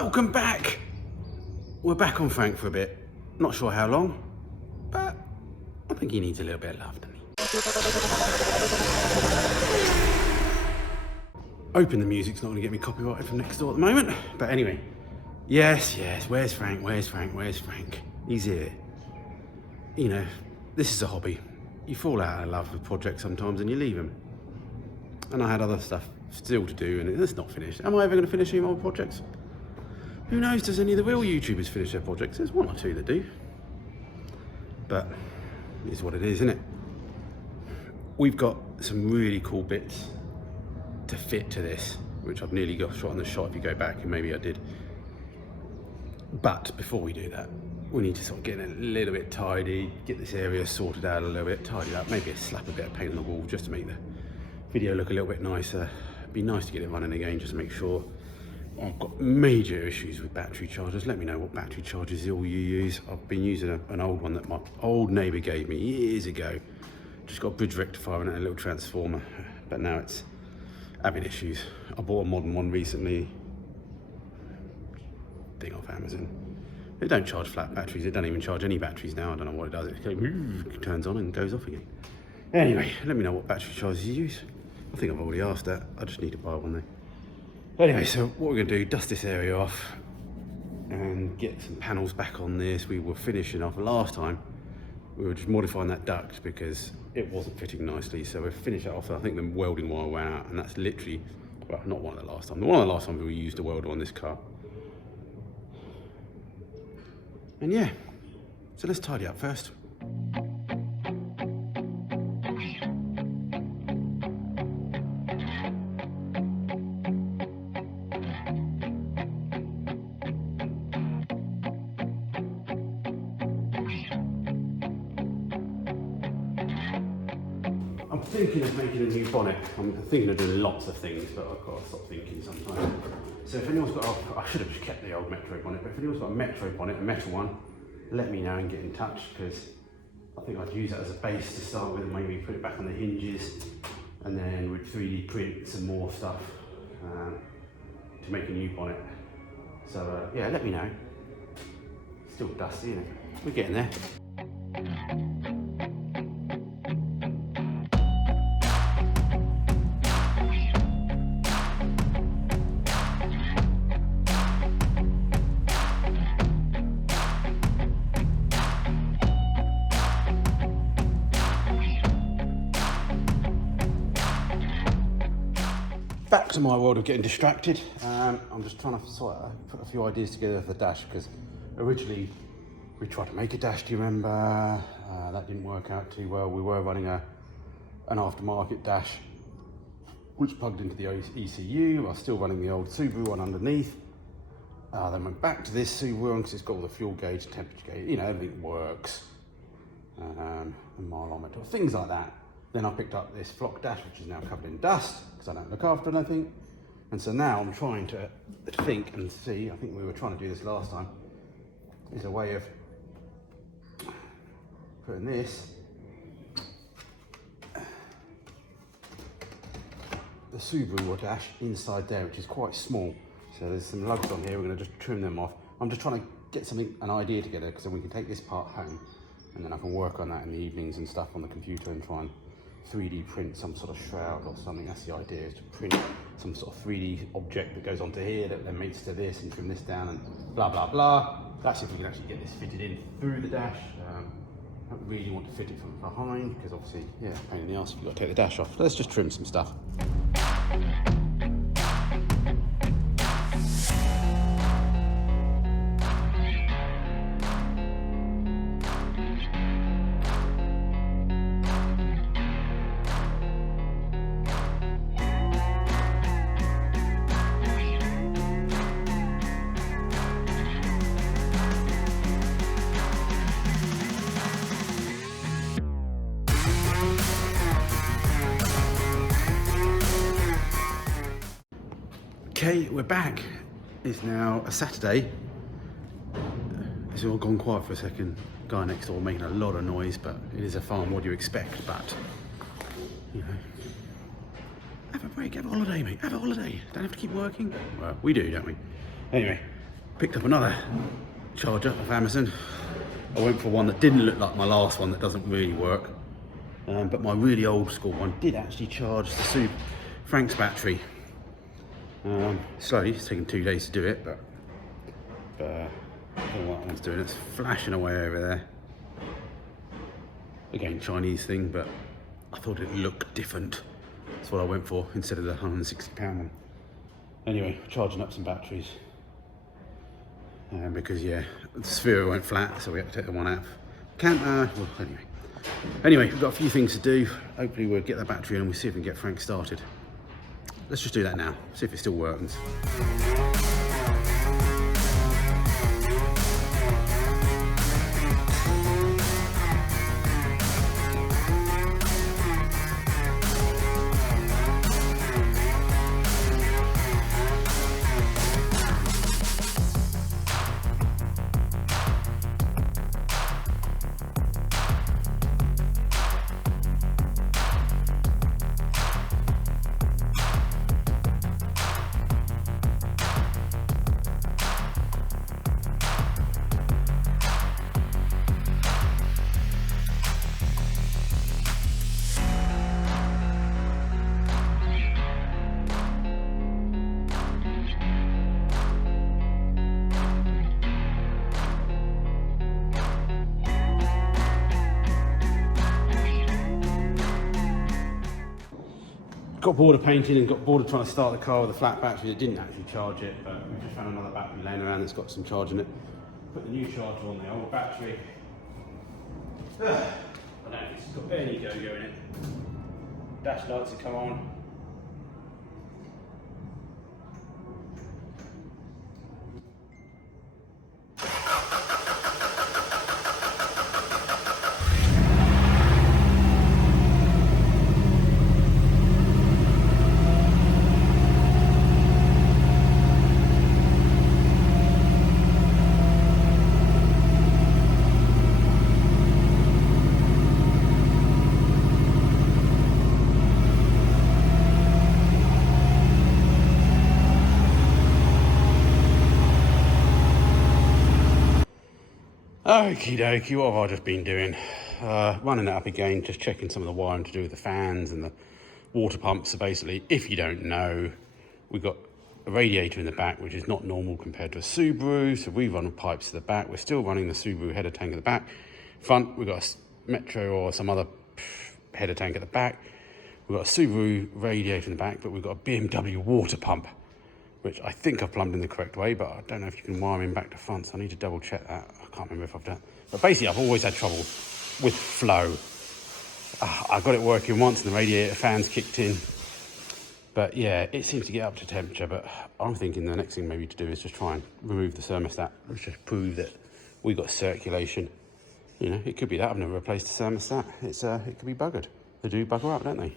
Welcome back! We're back on Frank for a bit. Not sure how long, but I think he needs a little bit of love, doesn't he? Hoping the music's not going to get me copyrighted from next door at the moment. But anyway, yes, where's Frank? Where's Frank? He's here. You know, this is a hobby. You fall out of love with projects sometimes and you leave them. And I had other stuff still to do and it's not finished. Am I ever going to finish any more projects? Who knows, does any of the real YouTubers finish their projects? There's one or two that do. But it's what it is, isn't it? We've got some really cool bits to fit to this, which I've nearly got shot on the shot if you go back, and maybe I did. But before we do that, we need to sort of get it a little bit tidy, get this area sorted out a little bit, tidy up, maybe slap a bit of paint on the wall just to make the video look a little bit nicer. It'd be nice to get it running again, just to make sure. I've got major issues with battery chargers. Let me know what battery chargers you use. I've been using an old one that my old neighbour gave me years ago. Just got a bridge rectifier and a little transformer, but now it's having issues. I bought a modern one recently, thing off Amazon. They don't charge flat batteries. They don't even charge any batteries now. I don't know what it does. It turns on and goes off again. Anyway, let me know what battery chargers you use. I think I've already asked that. I just need to buy one though. Anyway, so what we're going to do, dust this area off and get some panels back on this. We were finishing off last time. We were just modifying that duct because it wasn't fitting nicely. So we finished that off. I think the welding wire went out, and that's literally, well, not one of the last time. One of the last times we used a welder on this car. And yeah, so let's tidy up first. I'm thinking of making a new bonnet. I'm thinking of doing lots of things, but I've got to stop thinking sometimes. So if anyone's got, I should have just kept the old Metro bonnet, but if anyone's got a Metro bonnet, a metal one, let me know and get in touch, because I think I'd use that as a base to start with and maybe put it back on the hinges, and then we'd 3D print some more stuff to make a new bonnet. So yeah, let me know. Still dusty, isn't it? We're getting there. Back to my world of getting distracted. I'm just trying to put a few ideas together for the dash, because originally we tried to make a dash, do you remember? That didn't work out too well. We were running an aftermarket dash which plugged into the ECU. I was still running the old Subaru one underneath. Then went back to this Subaru one because it's got all the fuel gauge, temperature gauge, you know, everything works. And mileometer, things like that. Then I picked up this flock dash, which is now covered in dust because I don't look after anything. And so now I'm trying to think and see, I think we were trying to do this last time, is a way of putting this, the Subaru dash inside there, which is quite small. So there's some lugs on here, we're going to just trim them off. I'm just trying to get an idea together, because then we can take this part home and then I can work on that in the evenings and stuff on the computer and try and 3D print some sort of shroud or something. That's the idea, is to print some sort of 3D object that goes onto here that then mates to this and trim this down and blah, blah, blah. That's if we can actually get this fitted in through the dash. I don't really want to fit it from behind because obviously, yeah, pain in the arse if you've got to take the dash off. Let's just trim some stuff. Okay, we're back. It's now a Saturday. It's all gone quiet for a second. Guy next door making a lot of noise, but it is a farm, what do you expect? But, you know, have a break, have a holiday, mate, have a holiday. Don't have to keep working. Well, we do, don't we? Anyway, picked up another charger off Amazon. I went for one that didn't look like my last one that doesn't really work. But my really old school one did actually charge the FRANKS battery. Slowly, it's taken 2 days to do it, but I don't know what that one's doing. It's flashing away over there. Again, Chinese thing, but I thought it looked different. That's what I went for instead of the £160 one. Anyway, charging up some batteries. Because yeah, the Subaru went flat, so we had to take the one out. Well, anyway, we've got a few things to do. Hopefully we'll get that battery in and we'll see if we can get FRANKS started. Let's just do that now, see if it still works. Got bored of painting and got bored of trying to start the car with a flat battery that didn't actually charge it, but we just found another battery laying around that's got some charge in it. Put the new charger on the old battery. I don't know if it's got any go-go in it. Dash lights have come on. Okie dokie, what have I just been doing? Running it up again, just checking some of the wiring to do with the fans and the water pumps. So basically, if you don't know, we've got a radiator in the back, which is not normal compared to a Subaru. So we run pipes to the back. We're still running the Subaru header tank at the back. Front, we've got a Metro or some other header tank at the back. We've got a Subaru radiator in the back, but we've got a BMW water pump, which I think I've plumbed in the correct way, but I don't know if you can wire them back to front, so I need to double check that. I can't remember if I've done. But basically, I've always had trouble with flow. I got it working once and the radiator fans kicked in. But yeah, it seems to get up to temperature, but I'm thinking the next thing maybe to do is just try and remove the thermostat. Let's just prove that we got circulation. You know, it could be that. I've never replaced the thermostat. It could be buggered. They do bugger up, don't they?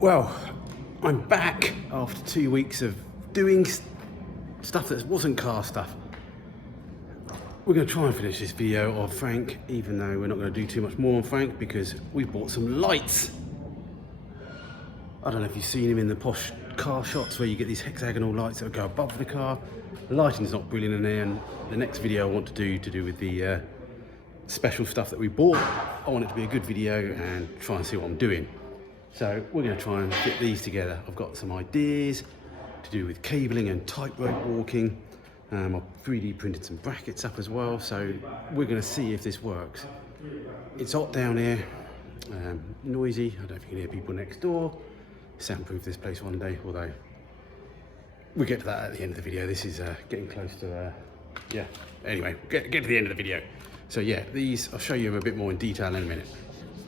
Well, I'm back after 2 weeks of doing stuff that wasn't car stuff. We're going to try and finish this video of Frank, even though we're not going to do too much more on Frank because we bought some lights. I don't know if you've seen him in the posh car shots where you get these hexagonal lights that go above the car. The lighting's not brilliant in there, and the next video I want to do with the special stuff that we bought, I want it to be a good video and try and see what I'm doing. So we're going to try and fit these together. I've got some ideas to do with cabling and tightrope walking. I've 3D printed some brackets up as well, so we're going to see if this works. It's hot down here, noisy. I don't know if you can hear people next door. Soundproof this place one day, although we'll get to that at the end of the video. This is getting close to, yeah. Anyway, get to the end of the video. So yeah, these, I'll show you a bit more in detail in a minute.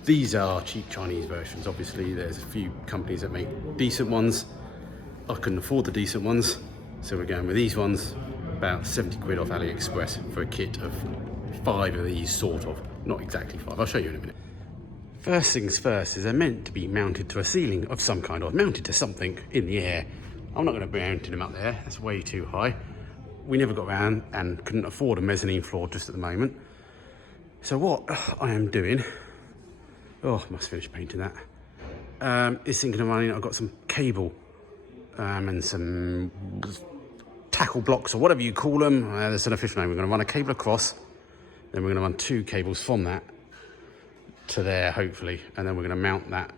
These are cheap Chinese versions. Obviously, there's a few companies that make decent ones. I couldn't afford the decent ones, so we're going with these ones. About 70 quid off AliExpress for a kit of 5 of these, sort of. Not exactly 5, I'll show you in a minute. First things first is they're meant to be mounted to a ceiling of some kind, or mounted to something in the air. I'm not going to be mounting them up there, that's way too high. We never got around and couldn't afford a mezzanine floor just at the moment. So what I am doing, oh, I must finish painting that, is thinking of running, I've got some cable and some tackle blocks or whatever you call them. There's an official name. We're going to run a cable across, then we're going to run 2 cables from that to there, hopefully, and then we're going to mount that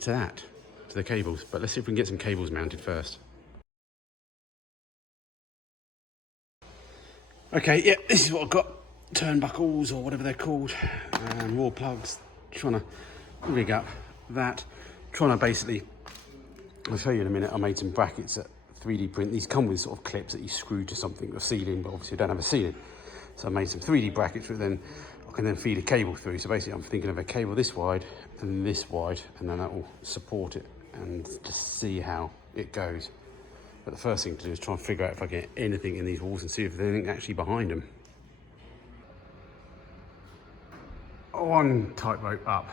to the cables. But let's see if we can get some cables mounted first. Okay, yeah, this is what I've got. Turnbuckles, or whatever they're called, raw plugs. Trying to rig up that. Trying to basically, I'll show you in a minute, I made some brackets at 3D print. These come with sort of clips that you screw to something, a ceiling, but obviously I don't have a ceiling. So I made some 3D brackets which then I can then feed a cable through. So basically I'm thinking of a cable this wide and this wide, and then that will support it and just see how it goes. But the first thing to do is try and figure out if I get anything in these walls and see if there's anything actually behind them. One tightrope up,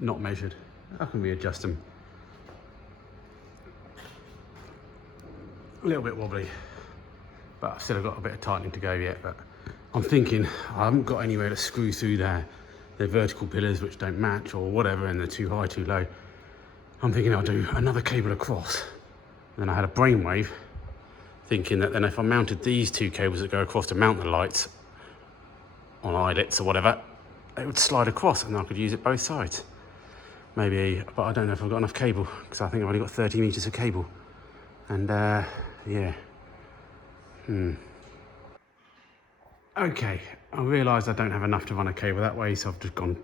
not measured. I can readjust them. A little bit wobbly, but I've still got a bit of tightening to go yet. But I'm thinking I haven't got anywhere to screw through their vertical pillars, which don't match or whatever, and they're too high, too low. I'm thinking I'll do another cable across. And then I had a brainwave thinking that then if I mounted these 2 cables that go across to mount the lights on eyelets or whatever, it would slide across and I could use it both sides. Maybe, but I don't know if I've got enough cable, because I think I've only got 30 meters of cable. And yeah. Okay, I realised I don't have enough to run a cable that way, so I've just gone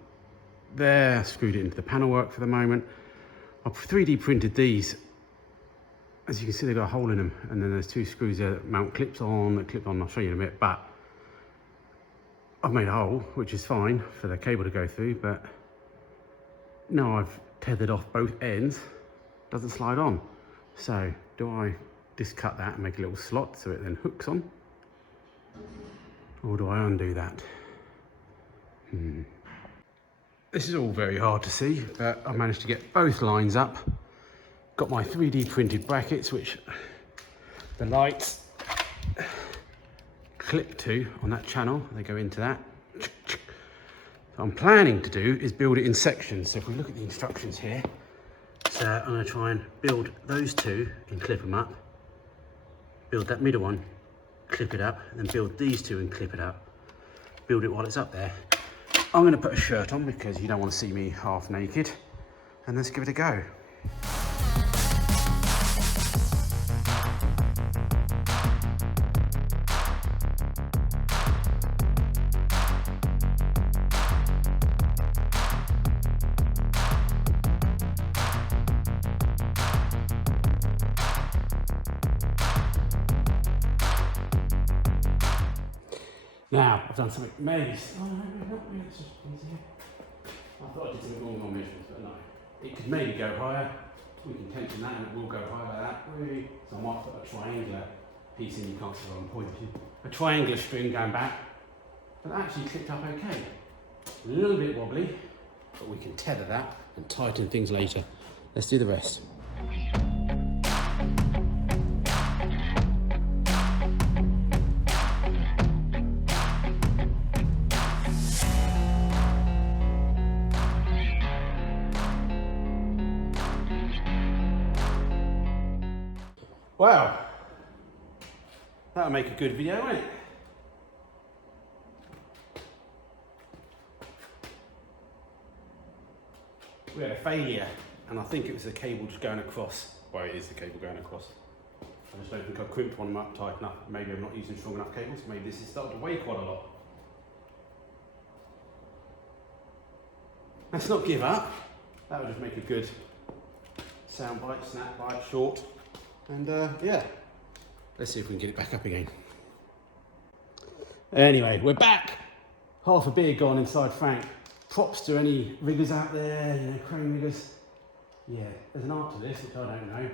there, screwed it into the panel work for the moment. I've 3D printed these. As you can see, they've got a hole in them, and then there's 2 screws there that mount clips on, I'll show you in a minute, but I've made a hole, which is fine for the cable to go through, but now I've tethered off both ends, doesn't slide on. So do I just cut that and make a little slot so it then hooks on? Or do I undo that? This is all very hard to see, but I managed to get both lines up. Got my 3D printed brackets, which the lights clip to on that channel. They go into that. What I'm planning to do is build it in sections. So if we look at the instructions here, so I'm going to try and build those 2 and clip them up. Build that middle one, clip it up, and then build these 2 and clip it up. Build it while it's up there. I'm going to put a shirt on because you don't want to see me half naked. And let's give it a go. Now, I've done something maybe, oh no, not really, it's just easier. I thought I did something wrong on measurements, but no. It could maybe go higher. We can tension that and it will go higher like that. Really. So I might put a triangular piece in, you can't see where I'm pointing. A triangular string going back, but that actually clipped up okay. A little bit wobbly, but we can tether that and tighten things later. Let's do the rest. Wow, that'll make a good video, won't it? We had a failure, and I think it was the cable just going across. Well, it is the cable going across. I just don't think I've crimped one of them up tight enough. Maybe I'm not using strong enough cables. Maybe this is starting to weigh quite a lot. Let's not give up. That would just make a good sound bite, snap bite, short. And yeah, let's see if we can get it back up again. Anyway, we're back. Half a beer gone inside Frank. Props to any riggers out there, you know, crane riggers. Yeah, there's an art to this, which I don't know.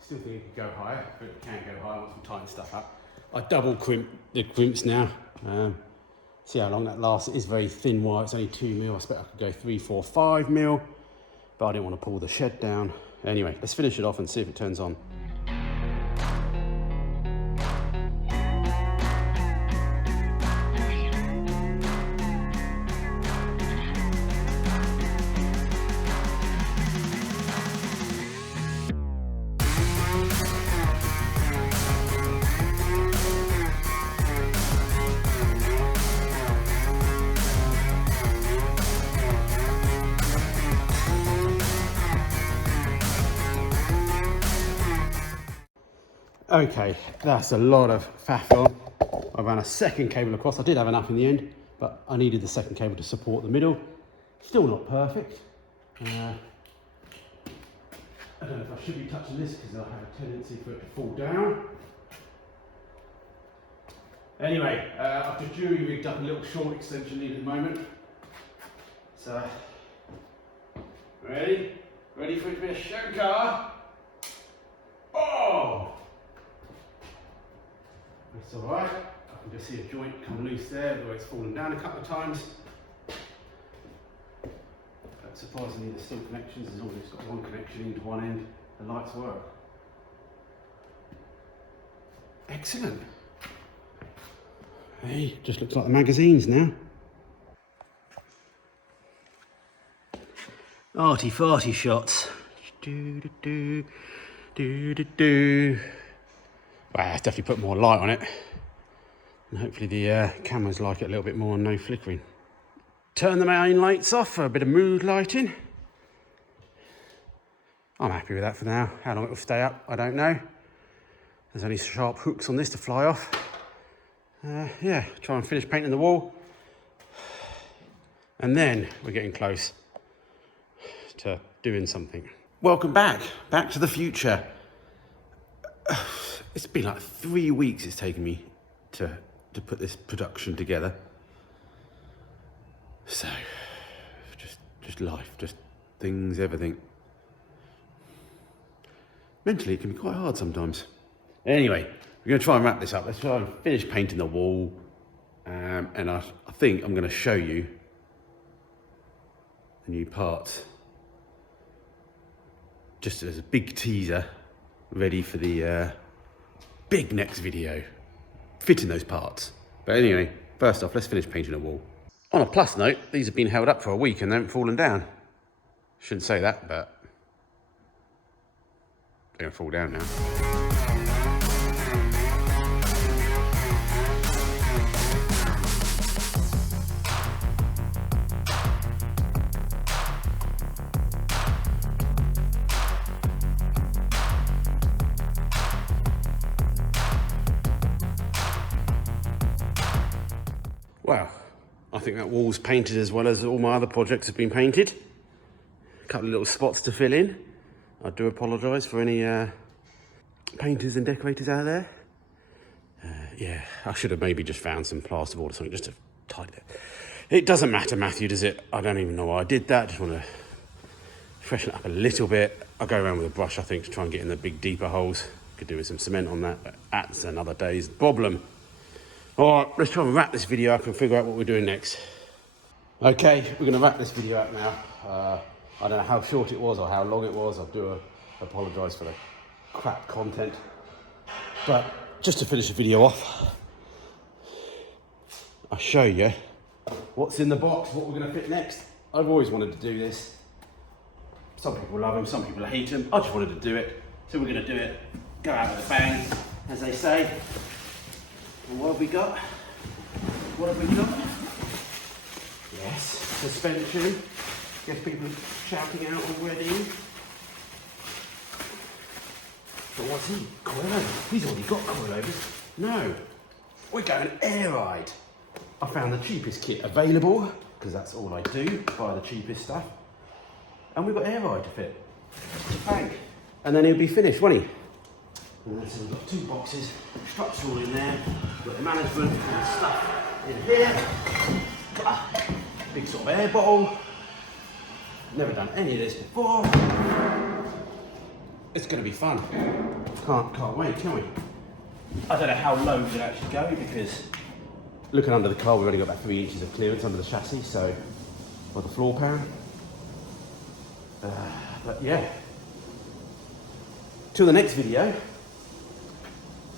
Still think it could go higher, but it can go higher once we tighten stuff up. I double crimp the crimps now. See how long that lasts. It is very thin wire, it's only 2 mil. I expect I could go 3, 4, 5 mil, but I didn't want to pull the shed down. Anyway, let's finish it off and see if it turns on. Okay, that's a lot of faff on. I ran a second cable across. I did have enough in the end, but I needed the second cable to support the middle. Still not perfect. I don't know if I should be touching this because I have a tendency for it to fall down. Anyway, I've just jury rigged up a little short extension lead at the moment. So, ready? Ready for it to be a show car? Oh! That's all right. I can just see a joint come loose there, the way it's fallen down a couple of times. But surprisingly, there's still connections. There's always got one connection into one end. The lights work. Excellent. Hey, just looks like the magazines now. Arty farty shots. Do do do do do do. Well, I've definitely put more light on it. And hopefully the cameras like it a little bit more and no flickering. Turn the main lights off for a bit of mood lighting. I'm happy with that for now. How long it will stay up, I don't know. There's only sharp hooks on this to fly off. Yeah, try and finish painting the wall. And then we're getting close to doing something. Welcome back to the future. It's been like 3 weeks it's taken me to put this production together. So, just life, just things, everything. Mentally, it can be quite hard sometimes. Anyway, we're going to try and wrap this up. Let's try and finish painting the wall. And I think I'm going to show you the new parts. Just as a big teaser, ready for the big next video, fitting those parts. But anyway, first off, let's finish painting the wall. On a plus note, these have been held up for a week and they haven't fallen down. Shouldn't say that, but they're gonna fall down now. Well, I think that wall's painted as well as all my other projects have been painted. A couple of little spots to fill in. I do apologise for any painters and decorators out there. Yeah, I should have maybe just found some plasterboard or something just to tidy it. It doesn't matter, Matthew, does it? I don't even know why I did that. Just want to freshen it up a little bit. I'll go around with a brush, I think, to try and get in the big deeper holes. Could do with some cement on that, but that's another day's problem. All right, let's try and wrap this video up and figure out what we're doing next. Okay, we're going to wrap this video up now. I don't know how short it was or how long it was. I do apologise for the crap content. But just to finish the video off, I'll show you what's in the box, what we're going to fit next. I've always wanted to do this. Some people love them, some people hate them. I just wanted to do it. So we're going to do it. Go out with a bang, as they say. And what have we got? What have we got? Yes, suspension. Get people shouting out already. But what's he? Coilovers. He's already got coilovers. No, we're going air ride. I found the cheapest kit available, because that's all I do, buy the cheapest stuff. And we've got air ride to fit. Bang. And then he'll be finished, won't he? And so we've got 2 boxes, struts all in there, we've got the management and stuff in here. Big sort of air bottle. Never done any of this before. It's going to be fun. Can't wait, can we? I don't know how low we can actually go because looking under the car, we've only got about 3 inches of clearance under the chassis, so, or the floor pan. But yeah. Till the next video,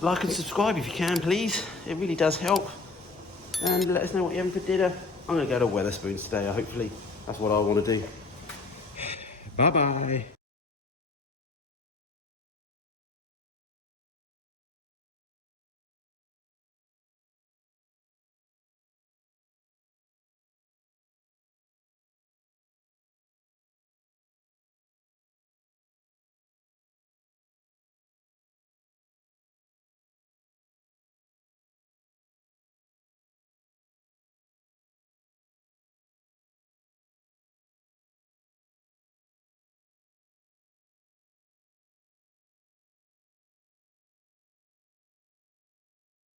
like and subscribe if you can, please. It really does help. And let us know what you're having for dinner. I'm gonna go to Wetherspoons today, hopefully. That's what I want to do. Bye-bye.